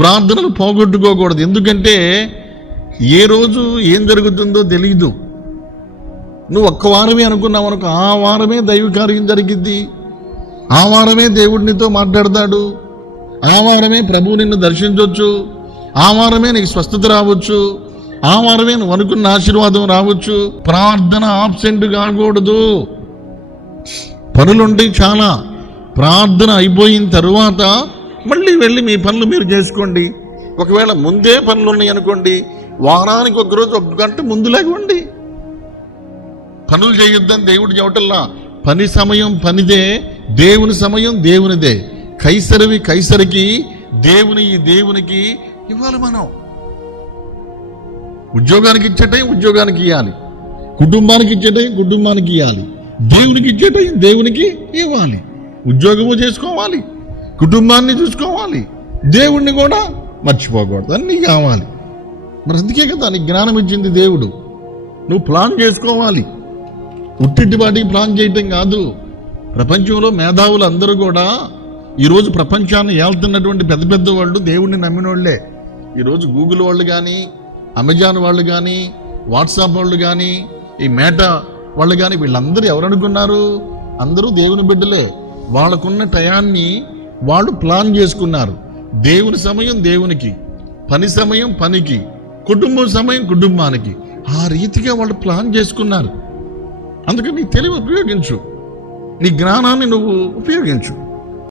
ప్రార్థనలు పోగొట్టుకోకూడదు. ఎందుకంటే ఏ రోజు ఏం జరుగుతుందో తెలియదు నువ్వు ఒక్క వారమే అనుకున్నావు అనుకో ఆ వారమే దైవ కార్యం జరిగిద్ది. ఆ వారమే దేవుడినితో మాట్లాడతాడు. ఆ వారమే ప్రభువు నిన్ను దర్శించవచ్చు ఆ వారమే నీకు స్వస్థత రావచ్చు. ఆ వారమే నువ్వు అనుకున్న ఆశీర్వాదం రావచ్చు. ప్రార్థన ఆబ్సెంట్ కాకూడదు. పనులుంటే చాలా. ప్రార్థన అయిపోయిన తరువాత మళ్ళీ వెళ్ళి మీ పనులు మీరు చేసుకోండి. ఒకవేళ ముందే పనులు ఉన్నాయి అనుకోండి వారానికి ఒక రోజు ఒక గంట ముందులాగండి పనులు చేయొద్దని దేవుడు చెప్పటల్లా పని సమయం పనిదే దేవుని సమయం దేవునిదే. కైసరివి కైసరికి దేవుని ఈ దేవునికి ఇవ్వాలి మనం. ఉద్యోగానికి ఇచ్చే టైం ఉద్యోగానికి ఇవ్వాలి కుటుంబానికి ఇచ్చే టైం కుటుంబానికి ఇవ్వాలి దేవునికి ఇచ్చే టైం దేవునికి ఇవ్వాలి. ఉద్యోగము చేసుకోవాలి. కుటుంబాన్ని చూసుకోవాలి. దేవుణ్ణి కూడా మర్చిపోకూడదు. అన్నీ కావాలి. మరి అందుకే కదా నీకు జ్ఞానం ఇచ్చింది దేవుడు. నువ్వు ప్లాన్ చేసుకోవాలి. ఉట్టిటి వాటికి ప్లాన్ చేయటం కాదు. ప్రపంచంలో మేధావులు అందరూ కూడా ఈరోజు ప్రపంచాన్ని ఏళ్తున్నటువంటి పెద్ద పెద్ద వాళ్ళు దేవుణ్ణి నమ్మిన వాళ్ళే ఈరోజు గూగుల్ వాళ్ళు కానీ అమెజాన్ వాళ్ళు కానీ వాట్సాప్ వాళ్ళు కానీ ఈ మేటా వాళ్ళు కానీ వీళ్ళందరూ ఎవరనుకున్నారు? అందరూ దేవుని బిడ్డలే. వాళ్ళకున్న టయాన్ని వాళ్ళు ప్లాన్ చేసుకున్నారు. దేవుని సమయం దేవునికి పని సమయం పనికి కుటుంబం సమయం కుటుంబానికి. ఆ రీతిగా వాళ్ళు ప్లాన్ చేసుకున్నారు. అందుకని నీ తెలివి ఉపయోగించు. నీ జ్ఞానాన్ని నువ్వు ఉపయోగించు.